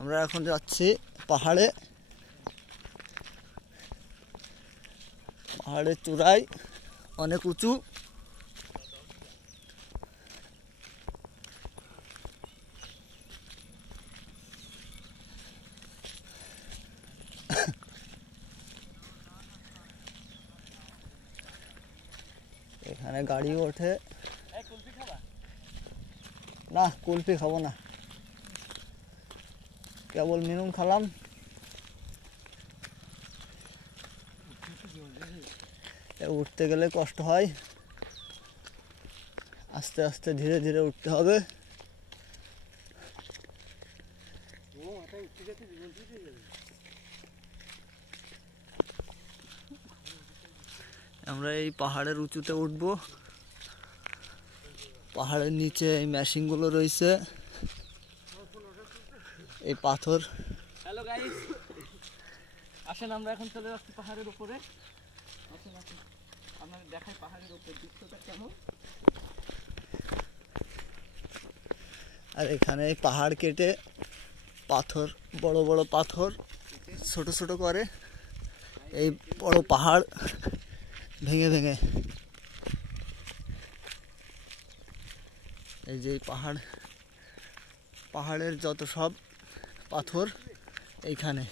আমরা এখন যাচ্ছি পাহাড়ে, পাহাড়ের চূড়ায় অনেক উঁচু। এখানে গাড়ি ওঠে না, কুলফি খাবো না, কেবল মিনুম খালাম। উঠতে গেলে কষ্ট হয়, আস্তে আস্তে ধীরে ধীরে উঠতে হবে। আমরা এই পাহাড়ের উঁচুতে উঠব। পাহাড়ের নিচে এই মেশিনগুলো রয়েছে, এই পাথর। হ্যালো গাইস, আসেন আমরা এখন চলে যাচ্ছি পাহাড়ের উপরে। আসেন আসেন, আপনাদের দেখাই পাহাড়ের উপরে দৃশ্যটা কেমন। আর এখানে পাহাড় কেটে পাথর, বড় বড় পাথর ছোট ছোট করে এই বড় পাহাড় ভেঙে ভেঙে, এই যে পাহাড়, পাহাড়ের যত সব পাথর এইখানে।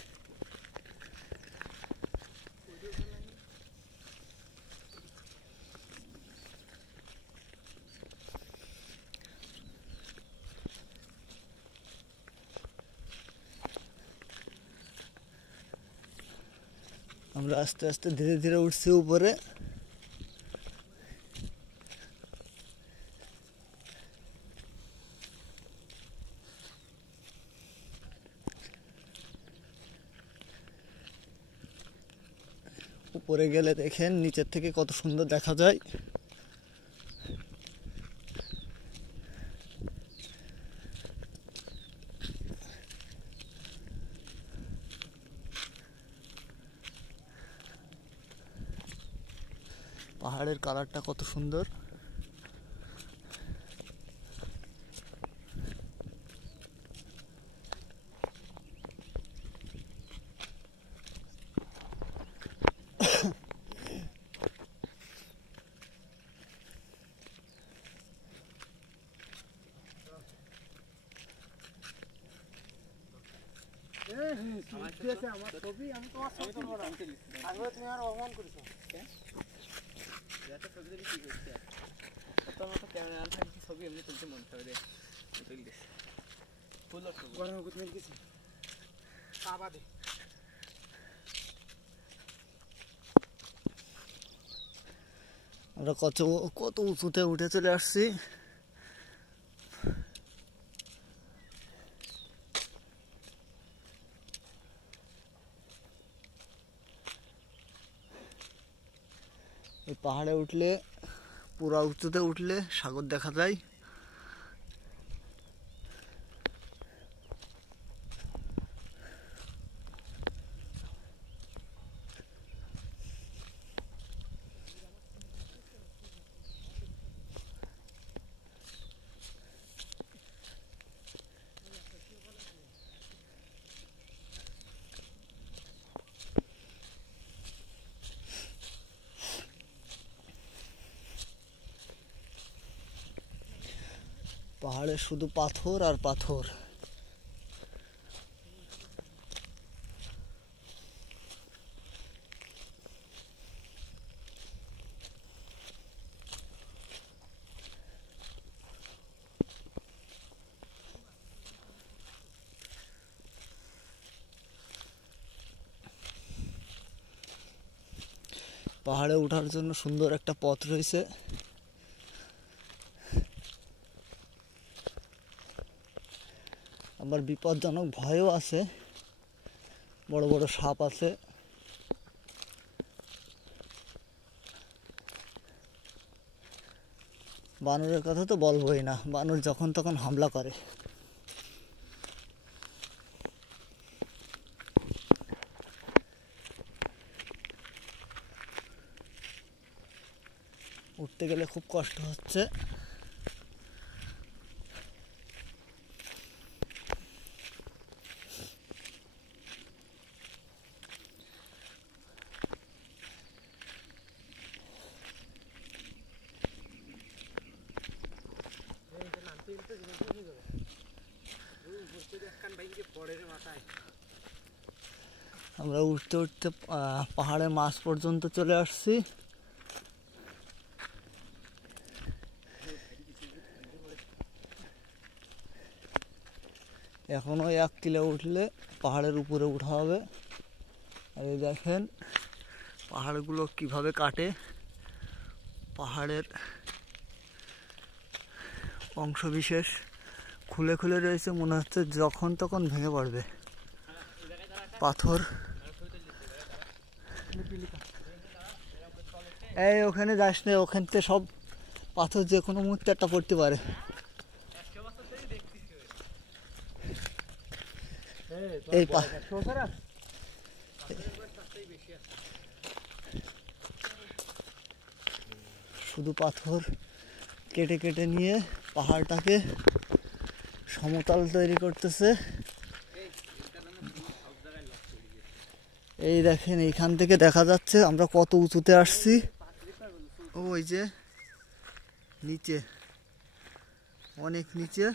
আমরা আস্তে আস্তে ধীরে ধীরে উঠছি উপরে। উপরে গেলে দেখেন নিচের থেকে কত সুন্দর দেখা যায়। পাহাড়ের কালারটা কত সুন্দর। আমরা কত কত উঁচুতে উঠে চলে আসছি। এই পাহাড়ে উঠলে, পুরা উঁচুতে উঠলে সাগর দেখা যায়। পাহাড়ে শুধু পাথর আর পাথর। পাহাড়ে ওঠার জন্য সুন্দর একটা পথ রয়েছে। আবার বিপজ্জনক ভয়ও আছে, বড় বড় সাপ আছে। বানরের কথা তো বলবোই না, বানর যখন তখন হামলা করে। উঠতে গেলে খুব কষ্ট হচ্ছে। আমরা উঠতে উঠতে পাহাড়ের মাঝ পর্যন্ত চলে আসছি। এখনো 1 কিলো উঠলে পাহাড়ের উপরে উঠা হবে। আর এই দেখেন পাহাড়গুলো কিভাবে কাটে, পাহাড়ের অংশ বিশেষ খুলে খুলে রয়েছে, মনে হচ্ছে যখন তখন ভেঙে পড়বে। পাথর এই ওখানে যাস না, ওখান থেকে সব পাথর যে কোনো মুহূর্তে একটা পড়তে পারে। এই শুধু পাথর কেটে কেটে নিয়ে পাহাড়টাকে সমতল তৈরি করতেছে। এই দেখেন এইখান থেকে দেখা যাচ্ছে আমরা কত উঁচুতে আসছি। ওই যে নিচে, অনেক নিচে।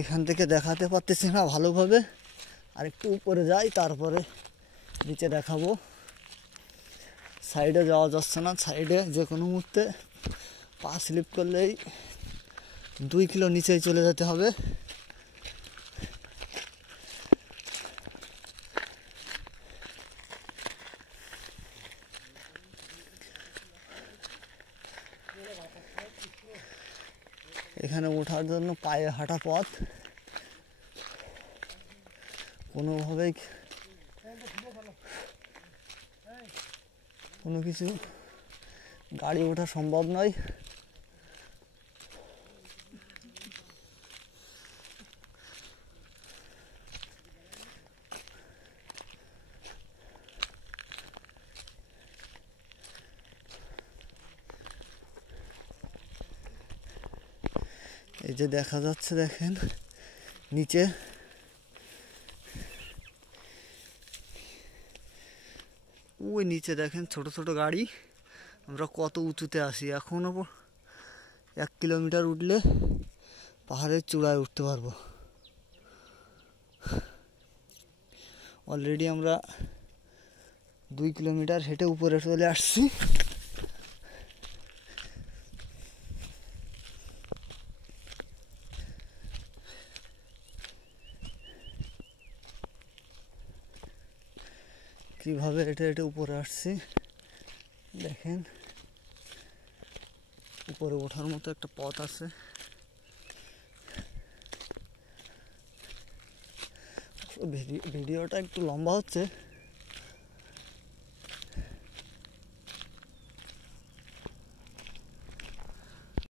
এখান থেকে দেখাতে পারতেছি না ভালোভাবে, আর একটু উপরে যাই তারপরে নিচে দেখাবো। সাইডে যাওয়া যাচ্ছে না, সাইডে যে কোনো মুহূর্তে পা স্লিপ করলেই 2 কিলো নিচেই চলে যেতে হবে। এখানে ওঠার জন্য পায়ে হাঁটা পথ, কোনোভাবেই কোনো কিছু গাড়ি ওঠা সম্ভব নয়। এই যে দেখা যাচ্ছে, দেখেন নিচে ওই নিচে দেখেন ছোট ছোট গাড়ি। আমরা কত উঁচুতে আসি, এখনো 1 কিলোমিটার উঠলে পাহাড়ের চূড়ায় উঠতে পারবো। অলরেডি আমরা 2 কিলোমিটার হেঁটে উপরে চলে আসছি। কিভাবে হেঁটে হেঁটে উপরে আসছি দেখেন। উপরে ওঠার মতো একটা পথ আছে। ভিডিওটা একটু লম্বা হচ্ছে।